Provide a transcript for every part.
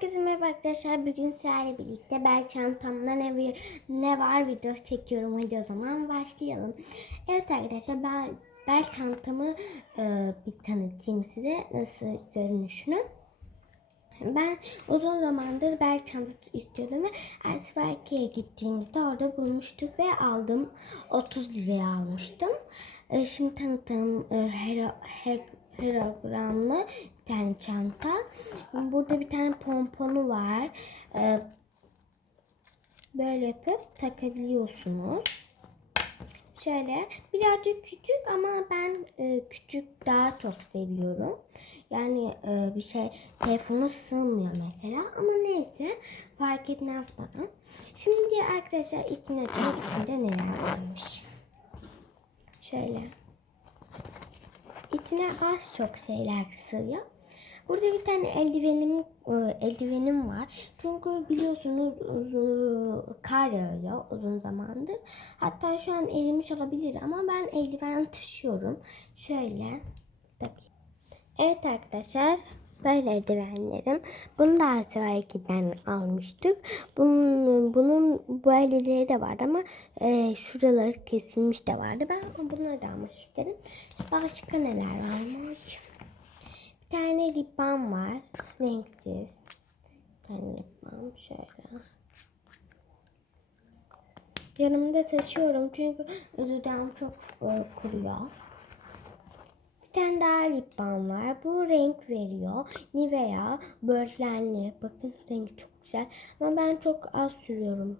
Herkese merhaba arkadaşlar. Bugün sizlerle birlikte bel çantamda ne, ne var video çekiyorum. Hadi o zaman başlayalım. Evet arkadaşlar bel, bel çantamı e, bir tanıtayım size. Nasıl görünüşünü. Ben uzun zamandır bel çantası istiyordum ve Elsberg'e gittiğimizde orada bulmuştuk ve aldım. 30 liraya almıştım. E, şimdi tanıttığım e, hero, her, hologramlı bir tane çanta. Burada bir tane pomponu var. E, böyle yapıp takabiliyorsunuz. Şöyle birazcık küçük ama ben e, küçük daha çok seviyorum. Yani e, bir şey telefonu sığmıyor mesela ama neyse fark etmez bana. Şimdi arkadaşlar içine açalım içinde neler varmış. Şöyle. İçine az çok şeyler sığıyor. Burada bir tane eldivenim e, eldivenim var. Çünkü biliyorsunuz e, kar yağıyor uzun zamandır. Hatta şu an erimiş olabilir ama ben eldiven taşıyorum. Şöyle tabii. Evet arkadaşlar böyle eldivenlerim. Bunu da Asverki'den almıştık. Bunun, bunun böyleleri de vardı ama e, şuraları kesilmiş de vardı. Ben bunları da almak isterim. Başka neler varmış? Tane lip balm var. Renksiz. Bir tane lip balm şöyle. Yanımda taşıyorum çünkü dudağım çok e, kuruyor. Bir tane daha lip balm var. Bu renk veriyor. Nivea böğürtlenli. Bakın rengi çok güzel. Ama ben çok az sürüyorum.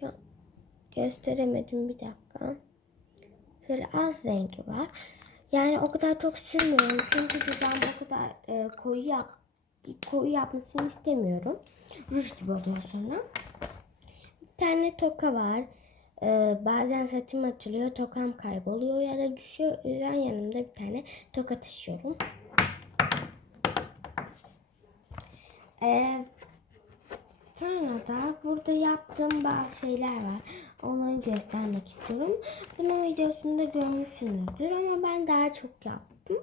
Şu an gösteremedim bir dakika. Şöyle az rengi var. Yani o kadar çok sürmüyorum. Çünkü dudağım o kadar e, koyu yap koyu yapmasını istemiyorum. Ruj gibi oluyor sonra. Bir tane toka var. Ee, bazen saçım açılıyor, tokam kayboluyor ya da düşüyor. O yüzden yanımda bir tane toka taşıyorum. Ee, sonra da burada yaptığım bazı şeyler var. Onları göstermek istiyorum. Bunun videosunda görmüşsünüzdür ama ben daha çok yaptım.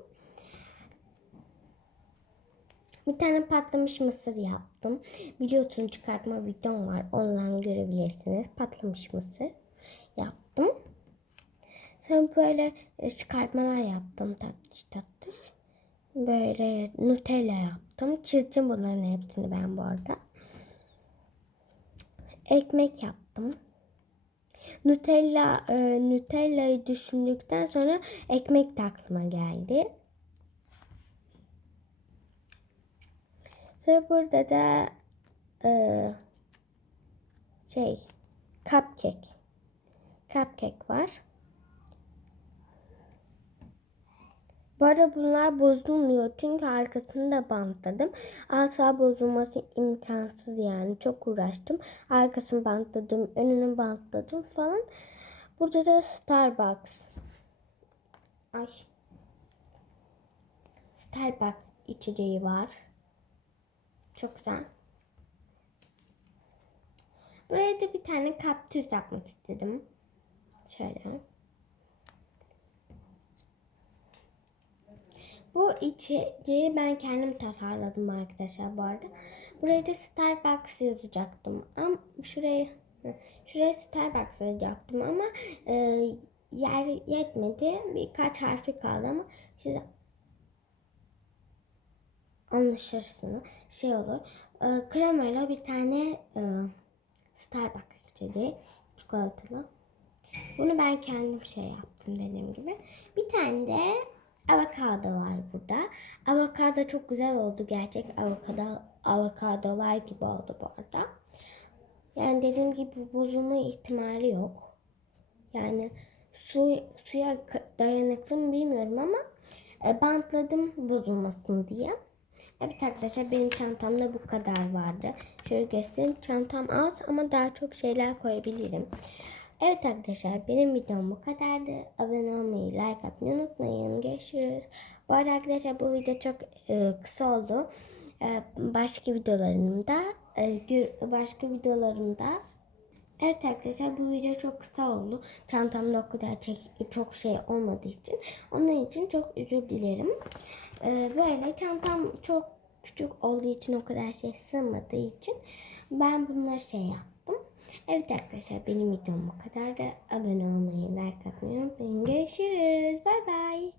Bir tane patlamış mısır yaptım. Biliyorsun çıkartma videom var. Ondan görebilirsiniz. Patlamış mısır yaptım. Sonra böyle e, çıkartmalar yaptım tatlış tatlış. Böyle Nutella yaptım. Çizdim bunların hepsini ben bu arada. Ekmek yaptım. Nutella, e, Nutella'yı düşündükten sonra ekmek de aklıma geldi. Sonra burada da e, şey cupcake. Cupcake var. Bu arada bunlar bozulmuyor çünkü arkasını da bantladım. Asla bozulması imkansız yani. Çok uğraştım. Arkasını bantladım, önünü bantladım falan. Burada da Starbucks. Ay. Starbucks içeceği var. Çok güzel. Buraya da bir tane kaktüs yapmak istedim. Şöyle. Bu içeceği ben kendim tasarladım arkadaşlar bu arada. Buraya da Starbucks yazacaktım. Ama şuraya şuraya Starbucks yazacaktım ama e, yer yetmedi. Birkaç harfi kaldı ama size anlaşırsınız. Şey olur. E, kremayla bir tane e, Starbucks içeceği çikolatalı. Bunu ben kendim şey yaptım dediğim gibi. Bir tane de avokado var burada. Avokado çok güzel oldu. Gerçek avokado avokadolar gibi oldu bu arada. Yani dediğim gibi bozulma ihtimali yok. Yani su, suya dayanıklı mı bilmiyorum ama e, bantladım bozulmasın diye. Evet arkadaşlar benim çantamda bu kadar vardı. Şöyle göstereyim. Çantam az ama daha çok şeyler koyabilirim. Evet arkadaşlar benim videom bu kadardı. Abone olmayı, like atmayı unutmayın. Görüşürüz. Bu arada arkadaşlar bu video çok e, kısa oldu. E, başka videolarımda e, başka videolarımda Evet arkadaşlar bu video çok kısa oldu. Çantamda o kadar çek, çok şey olmadığı için. Onun için çok özür dilerim. E, böyle çantam çok küçük olduğu için o kadar şey sığmadığı için ben bunları şey yaptım. Evet arkadaşlar benim videom bu kadar da abone olmayı, like atmayı unutmayın. Görüşürüz. Bay bay.